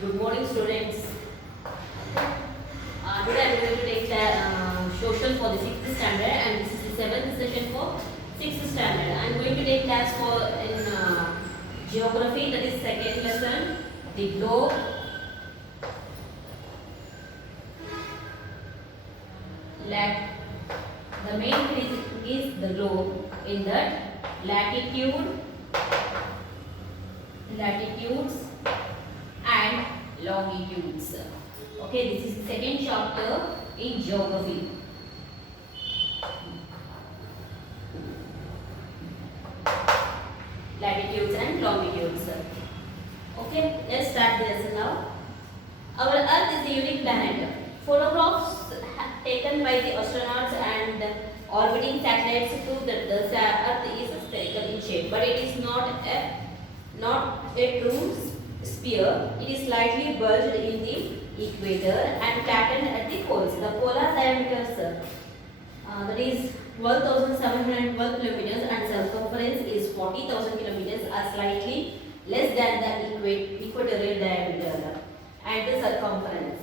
Good morning, students. Today I am going to take social for the 6th standard, and this is the 7th session for 6th standard. I am going to take class for in geography, that is second lesson, the globe. The main thing is the globe in that latitudes and longitudes. Okay, this is the second chapter in geography. Latitudes and longitudes. Okay, let's start the lesson now. Our Earth is a unique planet. Photographs taken by the astronauts and orbiting satellites prove that the Earth is spherical in shape, but it is not a true sphere. It is slightly bulged in the equator and flattened at the poles. The polar diameters that is 12,712 kilometers and circumference is 40,000 kilometers are slightly less than the equatorial diameter and the circumference.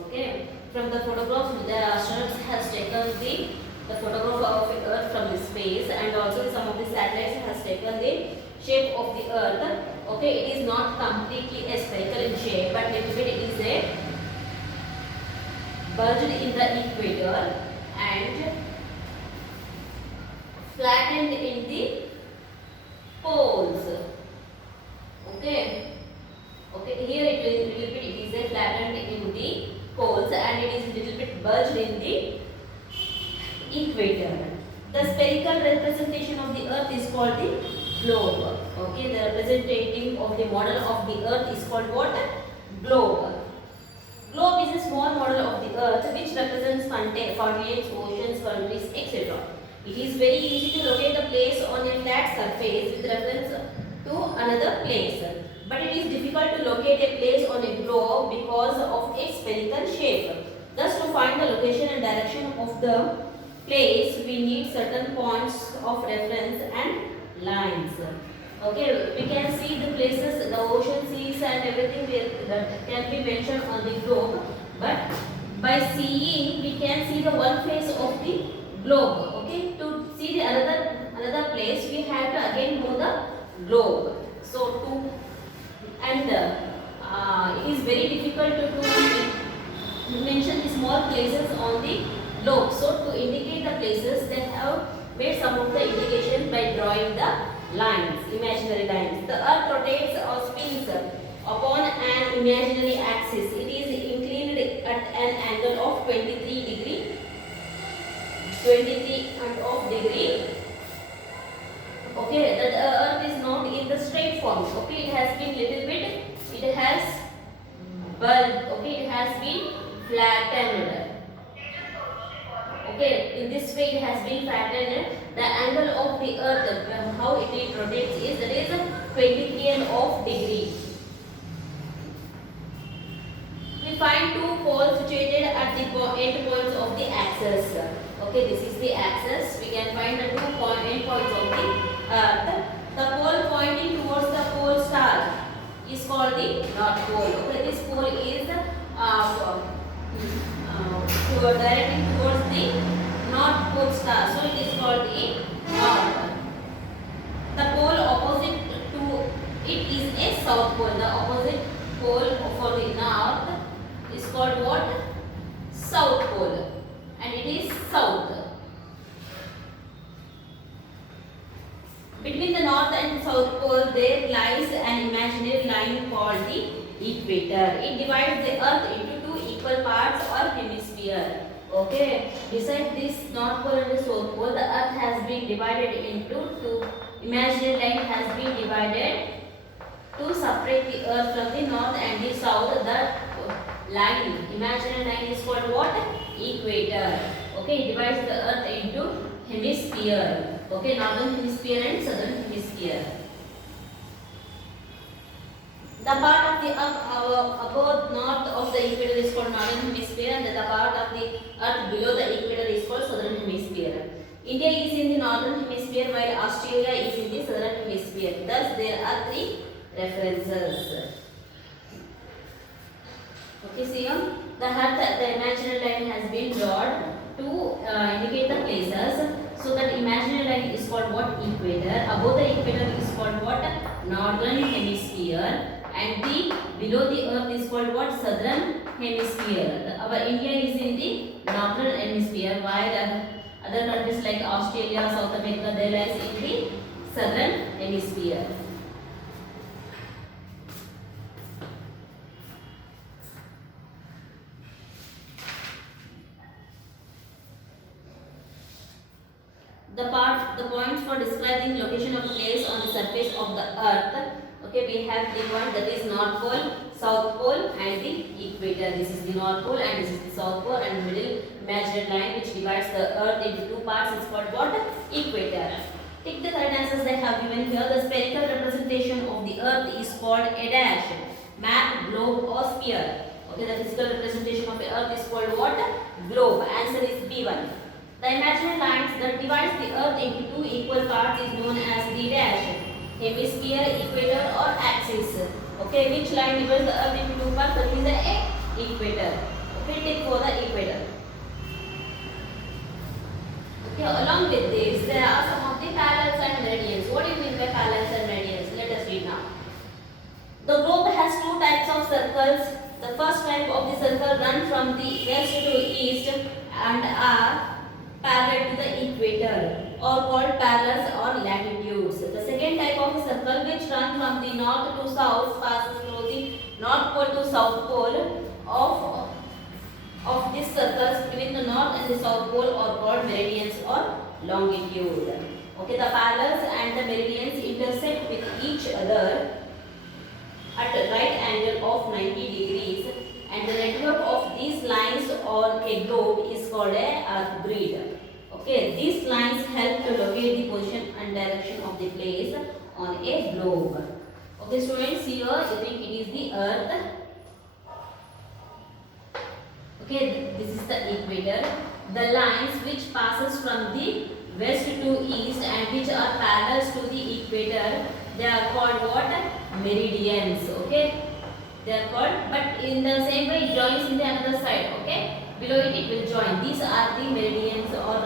Okay, from the photographs, the astronauts has taken the photograph of Earth from the space, and also some of the satellites has taken the shape of the Earth. Okay, it is not completely a spherical in shape, but little bit it is a bulged in the equator and flattened in the poles. Okay, here it is little bit it is a flattened in the poles and it is little bit bulged in the equator. The spherical representation of the Earth is called the globe. Okay, the representative of the model of the Earth is called what? Globe. Globe is a small model of the Earth which represents continents, oceans, countries, etc. It is very easy to locate the place on a flat surface with reference to another place, but it is difficult to locate a place on a globe because of its spherical shape. Thus, to find the location and direction of the place, we need certain points of reference and lines. Okay, we can see the places, the ocean, seas and everything that can be mentioned on the globe, but by seeing we can see the one face of the globe. Okay, to see the another place we have to again move the globe. So it is very difficult to mention the small places on the globe. So to indicate the places, they have made some of the indications by drawing the lines, imaginary lines. The Earth rotates or spins upon an imaginary axis. It is inclined at an angle of 23 and of degree. Okay, that Earth is not in the straight form. Okay, it has been little bit. It has bulged. Okay, it has been flattened. Okay, in this way it has been flattened. The angle of the Earth, how it rotates is, that is 23 and of degree. We find two poles situated at the end points of the axis. Okay, this is the axis. We can find the two end points of the Earth. The pole pointing towards the pole star is called the North Pole. Okay, this pole is directing towards the North Pole star, so it is called the North. The pole opposite to it is a South Pole. The opposite pole for the North is called what? South Pole, and it is South. Between the North and South Pole there lies an imaginary line called the equator. It divides the Earth into two equal parts or hemisphere. Okay, beside this North Pole and the South Pole, the Earth has been divided into two. Imaginary line has been divided to separate the Earth from the North and the South. The line, imaginary line, is called what? Equator. Okay, it divides the Earth into hemisphere. Okay, northern hemisphere and southern hemisphere. The part of the Earth above north of the equator is called northern hemisphere, and the part of the Earth below the equator is called southern hemisphere. India is in the northern hemisphere while Australia is in the southern hemisphere. Thus, there are three references. Okay, see here, the earth, the imaginary line has been drawn to indicate the places. So that imaginary line is called what? Equator. Above the equator is called what? Northern hemisphere. And the below the earth is called what? Southern hemisphere. Our India is in the northern hemisphere, while other countries like Australia, South America, they lies in the southern hemisphere. The points for describing location of place on the surface of the earth. Okay, we have the one that is North Pole, South Pole, and the equator. This is the North Pole and this is the South Pole, and middle imaginary line which divides the earth into two parts is called what? Equator. Take the correct answers they have given here. The spherical representation of the earth is called a dash. Map, globe, or sphere. Okay, the physical representation of the earth is called what? Globe. Answer is B1. The imaginary lines that divides the earth into two equal parts is known as the dash. Hemisphere, equator, or axis. Okay, which line divides the earth into two parts? That is the equator. Okay, take for the equator. Okay, along with this, there are some of the parallels and meridians. What do you mean by parallels and meridians? Let us read now. The globe has two types of circles. The first type of the circle runs from the west to east and are parallel to the equator or called parallels or latitudes. The second type of circle which runs from the north to south passes through the north pole to south pole of these circles between the north and the south pole are called meridians or longitude. Okay, the parallels and the meridians intersect with each other at a right angle of 90 degrees, and the network of these lines on a globe is called a earth grid. Okay, these lines help to locate the position and direction of the place on a globe. Okay, students, here you think it is the earth. Okay, this is the equator. The lines which passes from the west to east and which are parallel to the equator, they are called what? Meridians. Okay, they are called, but in the same way it joins in the another side. Okay, below it will join. These are the meridians or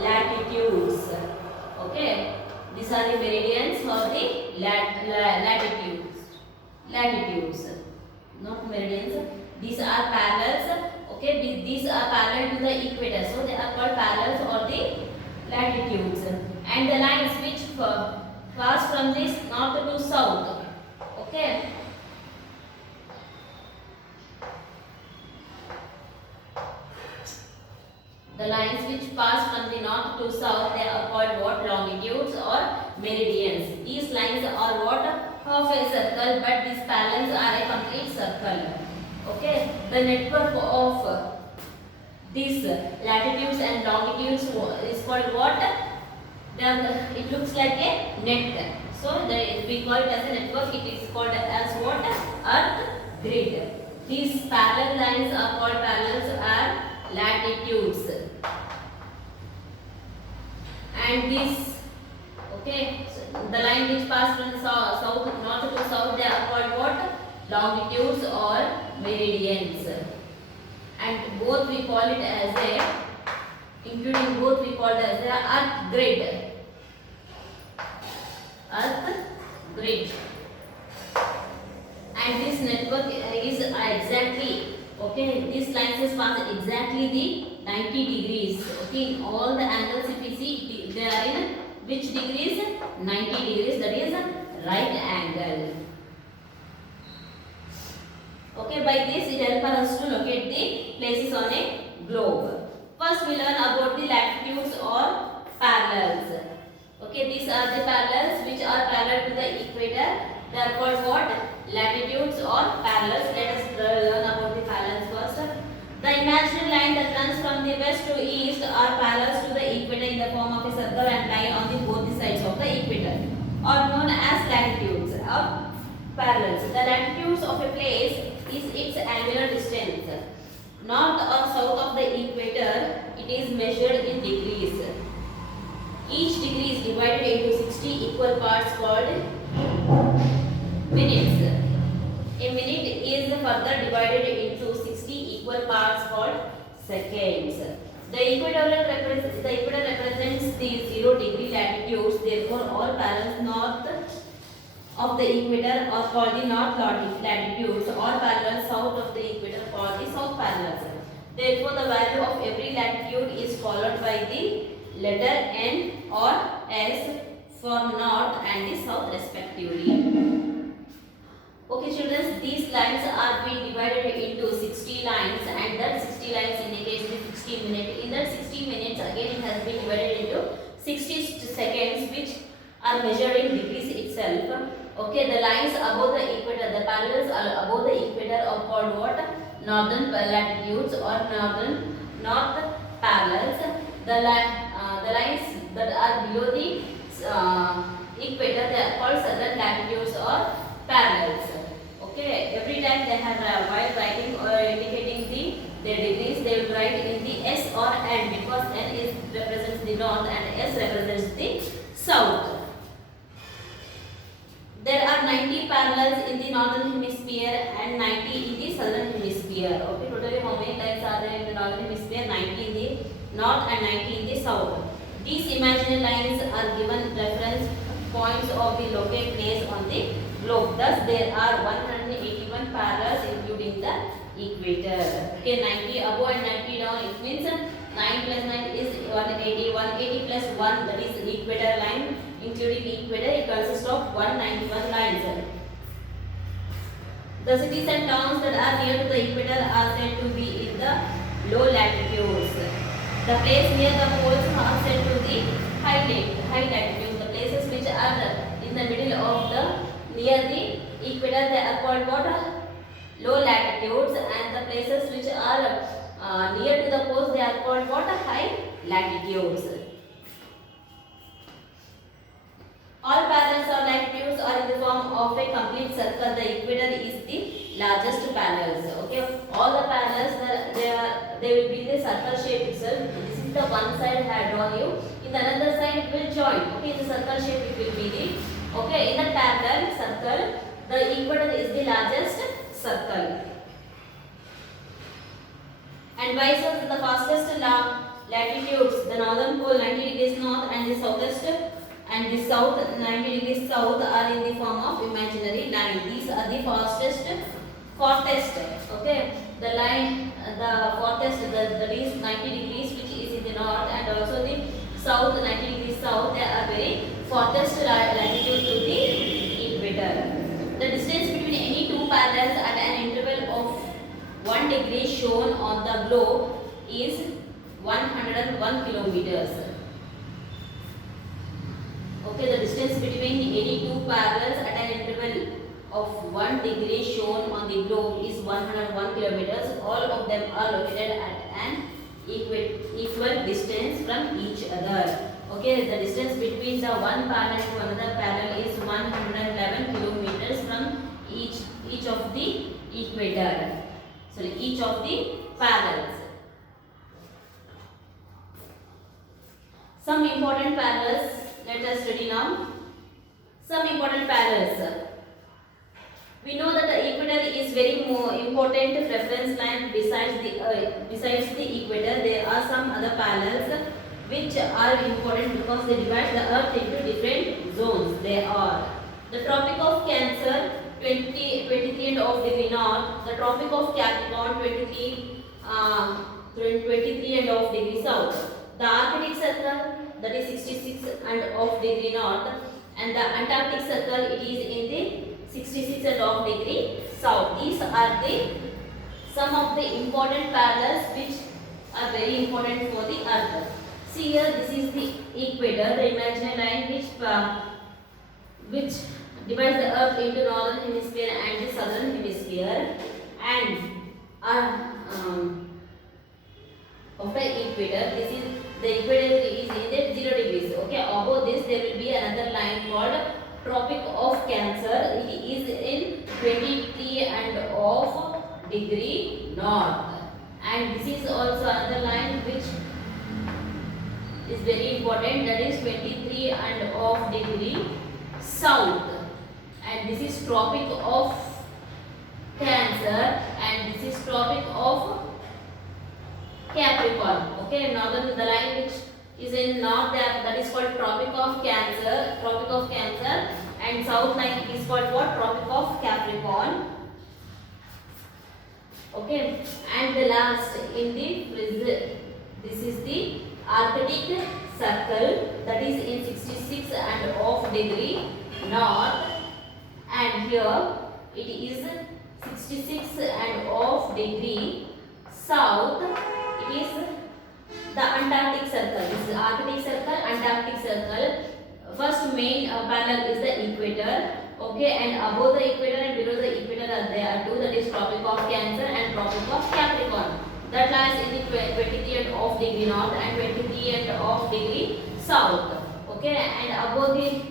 latitudes. Okay, these are the meridians or the latitudes, not meridians. These are parallels. Okay, these are parallel to the equator, so they are called parallels or the latitudes. And the lines which pass from this north to south. Okay, the lines which pass from the north to south, they are called what? Longitudes or meridians. These lines are what? Half a circle, but these parallels are a complete circle. Okay, the network of these latitudes and longitudes is called what? It looks like a net. So we call it as a network. It is called as what? Earth grid. These parallel lines are called parallels are latitudes. And this, okay, so the line which pass from north to south, they are called what? Longitudes or meridians. And both we call it as including both we call it as earth grid. Earth grid. And this network is exactly, okay, these lines pass exactly the 90 degrees. Okay, in all the angles if we see, they are in which degrees? 90 degrees, that is right angle. Okay, by this it helps us to locate the places on a globe. First we learn about the latitudes or parallels. Okay, these are the parallels which are parallel to the equator. They are called what? Latitudes or parallels. Let us learn about the parallels first. The imaginary line that runs from the west to east are parallels to the equator in the form of a circle and line on the both the sides of the equator, are known as latitudes or parallels. The latitudes of a place is its angular distance. North or south of the equator, it is measured in degrees. Each degree is divided into 60 equal parts called minutes. A minute is further divided The equator represents the 0 degree latitudes. Therefore, all parallels north of the equator are called the north latitudes. All parallels south of the equator called the south parallels. Therefore, the value of every latitude is followed by the letter N or S for north and the south respectively. Okay children, these lines are being divided into 60 lines and that 60 lines indicates the 60 minutes. In that 60 minutes again it has been divided into 60 seconds which are measured in degrees itself. Okay, the lines above the equator, the parallels are above the equator are called what? Northern latitudes or north parallels. The lines that are below the equator they are called southern latitudes or parallels. Okay, every time they have while writing or indicating their degrees, they will write in the S or N because N is represents the north and S represents the south. There are 90 parallels in the northern hemisphere and 90 in the southern hemisphere. Okay, totally how many lines are there in the northern hemisphere? 90 in the north and 90 in the south. These imaginary lines are given reference points of the locate place on the globe. Thus, there are 181 parallels including the equator. Okay, 90 above and 90 down. It means 9 plus 9 is 180. 180 plus 1 that is the equator line. Including equator, it consists of 191 lines. The cities and towns that are near to the equator are said to be in the low latitudes. The places near the poles are said to be high latitudes. The places which are in the middle of the near the equator they are called what? Low latitudes, and the places which are near to the poles they are called what? High latitudes. All parallels or latitudes are in the form of a complete circle. The equator is the largest parallels. Okay, all the parallels they will be the circle shape itself. This is the one side I had drawn you. In the another side it will join. Okay, in the circle shape it will be the okay. In the parallel circle, the equator is the largest circle. And vice versa, the fastest latitudes, the northern pole 90 degrees north and the southwest and the south 90 degrees south are in the form of imaginary line. These are the farthest. Okay, the line, the farthest, that is 90 degrees which is in the north, and also the south 90 degrees south. They are very farthest latitude to the equator. The distance between any two parallels at an interval of 1 degree shown on the globe is 101 kilometers. Okay, the distance between any two parallels at an interval of 1 degree shown on the globe is 101 kilometers. All of them are located at an equal distance from each other. Okay, the distance between the one parallel to another parallel is 111 kilometers from each of the equator. Sorry, each of the parallels. Some important parallels. Let us study now. Some important parallels. We know that the equator is very more important reference line besides the equator. There are some other parallels which are important because they divide the earth into different zones. They are the Tropic of Cancer 23 and off degree north, the Tropic of Capricorn 23 and off degree south, the Arctic Circle that is 66 and off degree north, and the Antarctic Circle it is in the 66 and off degree south. These are the some of the important parallels which are very important for the earth. See here, this is the equator, the imaginary line which divides the earth into northern hemisphere and the southern hemisphere, and of the equator, this is the equator is in the 0 degrees. Okay, above this there will be another line called Tropic of Cancer. It is in 23 and off degree north, and this is also another line which is very important, that is 23 and off degree south, and this is Tropic of Cancer, and this is Tropic of Capricorn. Okay, northern, the line which is in north, that is called Tropic of Cancer. Tropic of Cancer, and south line is called what? Tropic of Capricorn. Okay, and the last in the this is the Arctic Circle, that is in 66 and off degree north, and here it is 66 and off degree south. It is the Antarctic Circle. This is Arctic Circle, Antarctic Circle. First main panel is the equator. Okay, and above the equator and below the equator there are two, that is Tropic of Cancer and Tropic of Capricorn. That lies in the 23 and off degree north and 23 and off degree south. Okay, and above the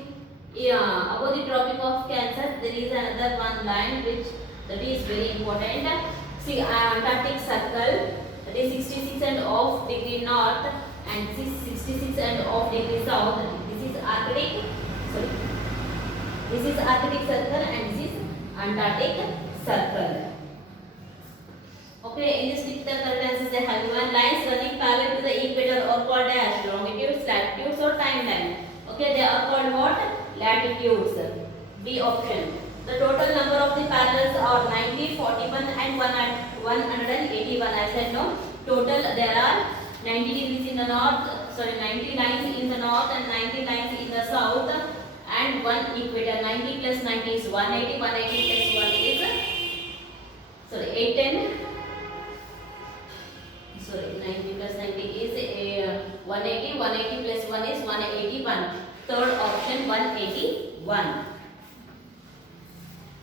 Tropic of Cancer there is another one line which that is very important. See, Antarctic Circle, that is 66 and off degree north and this is 66 and off degree south. This is Arctic. Sorry. This is Arctic Circle and this is Antarctic Circle. Okay, in this picture current answers they have given lines running parallel to the equator or called as longitudes, latitudes or timeline. Okay, they are called what? Latitudes. B option. The total number of the parallels are 90, 41 and 181. I said no. Total there are 90 degrees in the north, 90 lines in the north and 90 lines in the south, and one equator. 90 plus 90 is 180, 180 plus 1 is 810. 90 plus 90 is 180, 180 plus 1 is 181. Third option 181.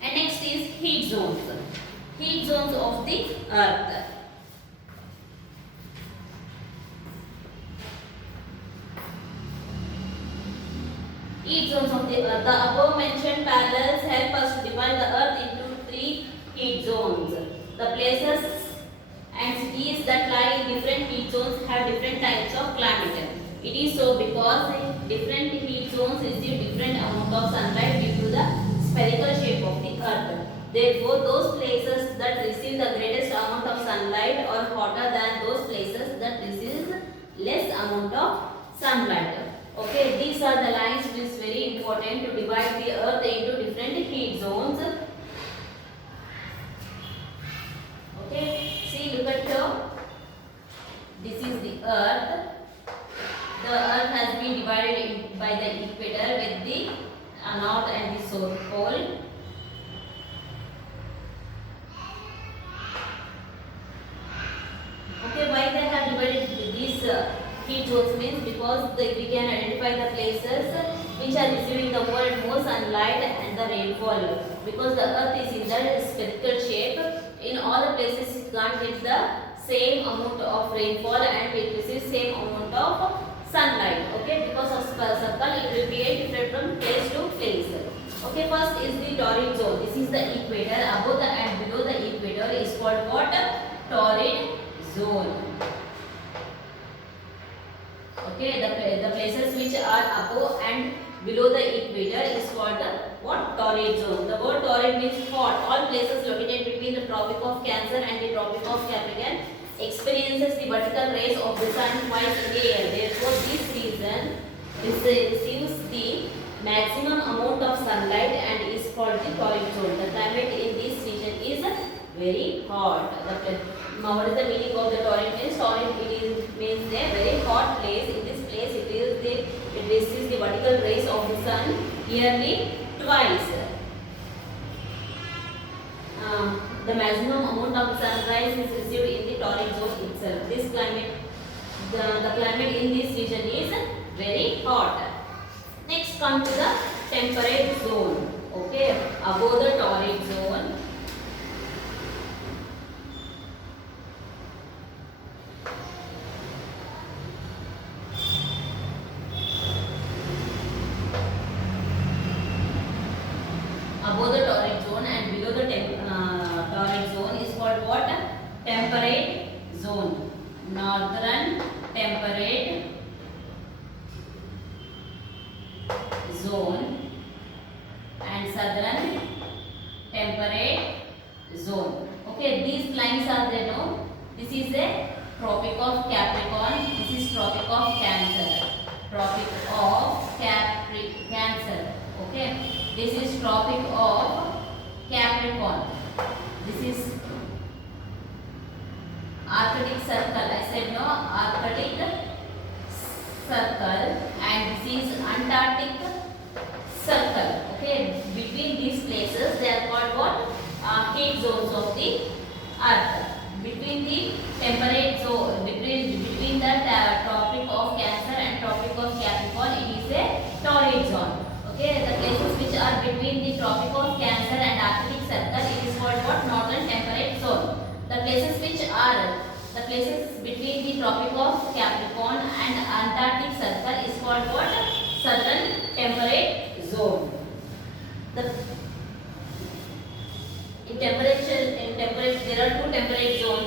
And next is heat zones. Heat zones of the earth. Heat zones of the earth. The above mentioned parallels help us to divide the earth into 3 heat zones. The places and cities that lie in different heat zones have different types of climate. It is so because different heat zones receive different amount of sunlight due to the spherical shape of the earth. Therefore, those places that receive the greatest amount of sunlight are hotter than those places that receive less amount of sunlight. Okay, these are the lines which is very important to divide the earth into different heat zones. Okay, see, look at here. This is the earth. The earth has been divided by the equator with the north and the south pole. Okay, why they have divided these heat zones means because we can identify the places which are receiving the more sunlight and the rainfall. Because the earth is in the spherical shape, in all the places it can't get the same amount of rainfall and it receives same amount of sunlight. Okay, because of circle it will be different from place to place. Okay, first is the torrid zone. This is the equator. Above the and below the equator is called what? Torrid zone. Okay, the places which are above and below the equator is called the what? Torrid zone. The word torrid means hot. All places located between the Tropic of Cancer and the Tropic of Capricorn experiences the vertical rays of the sun twice in the year. Therefore, this region receives the maximum amount of sunlight and is called the torrid zone. The climate in this region is very hot. What is the meaning of the torrid means? Torrid means a very hot place. In this place, it receives the vertical rays of the sun yearly twice. The maximum amount of sunrise is received in the torrid zone itself. This climate, the climate in this region is very hot. Next, come to the temperate zone. Okay, above the torrid zone. Above the torrid zone and below the torrid zone is called what? Temperate zone. Northern temperate zone and southern temperate zone. Okay, these lines are there. No, this is a Tropic of Capricorn. This is Tropic of Cancer. Tropic of Cancer. Okay. This is Tropic of Capricorn. This is Arctic Circle. I said no, Arctic Circle, and this is Antarctic Circle. Okay. Between these places, they are called what? Heat zones of the Earth. Between the temperate zone, between the Tropic of Cancer and Tropic of Capricorn, it is a torrid zone. Okay, the places which are between the Tropic of Cancer and Arctic Circle, it is called what? Northern temperate zone. The places between the Tropic of Capricorn and Antarctic Circle is called what? Southern temperate zone. In temperature, there are two temperate zones.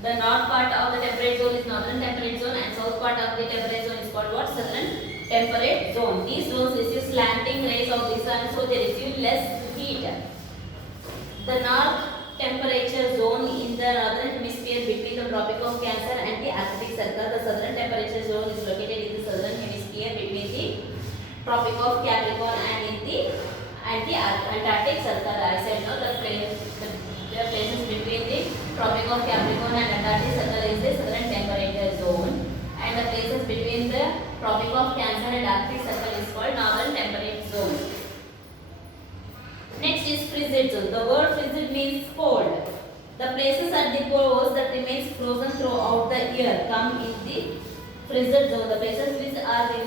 The north part of the temperate zone is northern temperate zone, and south part of the temperate zone is called what? Southern temperate zone. These zones receive slanting rays of the sun, so they receive less heat. The north temperature zone in the northern hemisphere between the Tropic of Cancer and the Arctic Circle. The southern temperature zone is located in the southern hemisphere between the Tropic of Capricorn and the Antarctic Circle. I said no, the places between the Tropic of Capricorn and Antarctic Circle is the southern temperature zone, and the places between the Tropic of Cancer and Arctic Circle is called northern temperate zone. Next is frigid zone. The word frigid means cold. The places at the poles that remains frozen throughout the year come in the frigid zone. The places which are in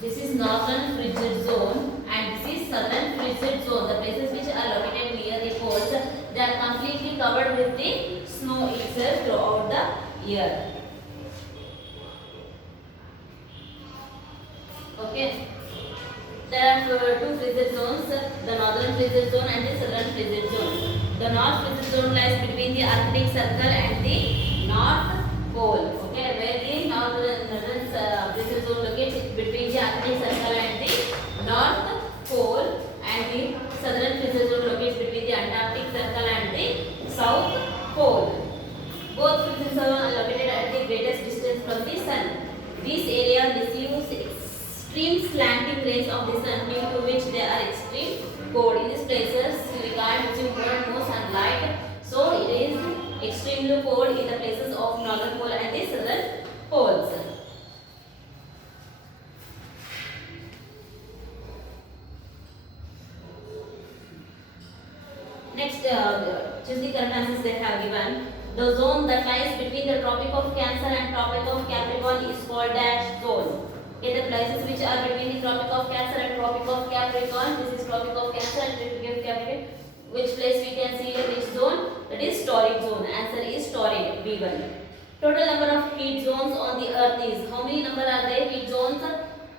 this is northern frigid zone and this is southern frigid zone. The places which are located near the poles, they are completely covered with the snow itself throughout the year. Okay. There are two frigid zones, the northern frigid zone and the southern frigid zone. The north frigid zone lies between the Arctic Circle and the North Pole. Okay, where the northern frigid zone located between the Arctic Circle and the North Pole, and the southern frigid zone located between the Antarctic Circle and the South Pole. Both frigid zones are located at the greatest distance from the sun. These areas receive extreme slanting rays of the sun, due to which they are extreme cold. In these places, we can't receive no sunlight, so it is extremely cold in the places of northern pole and the southern poles. Next, choose the correct answers they have given. The zone that lies between the Tropic of Cancer and Tropic of Capricorn is called dash zone. Okay, the places which are between the Tropic of Cancer and Tropic of Capricorn, this is Tropic of Cancer and Tropic of Capricorn. Which place we can see here, which zone? That is torrid zone. Answer is torrid, B1. Total number of heat zones on the earth is, how many number are there? Heat zones,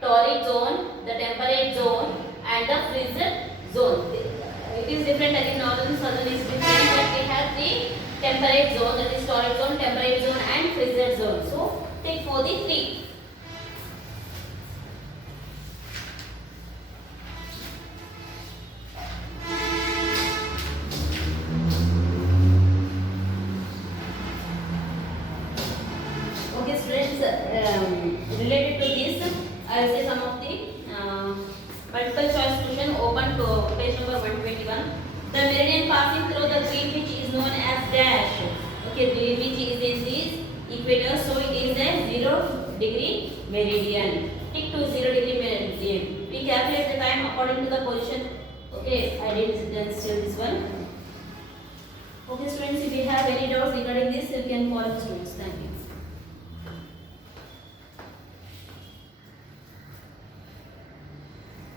torrid zone, the temperate zone and the frigid zone. It is different again, northern southern is different, but we have the temperate zone, that is torrid zone, temperate zone and frigid zone. So take for the 3. Related to this, I will say some of the multiple choice question open to page number 121. The meridian passing through the Greenwich is known as dash. Okay, Greenwich is in this equator, so it is a 0-degree meridian. Tick to 0-degree meridian. We calculate the time according to the position. Okay, I didn't still this one. Okay, students, if you have any doubts regarding this, you can call the students.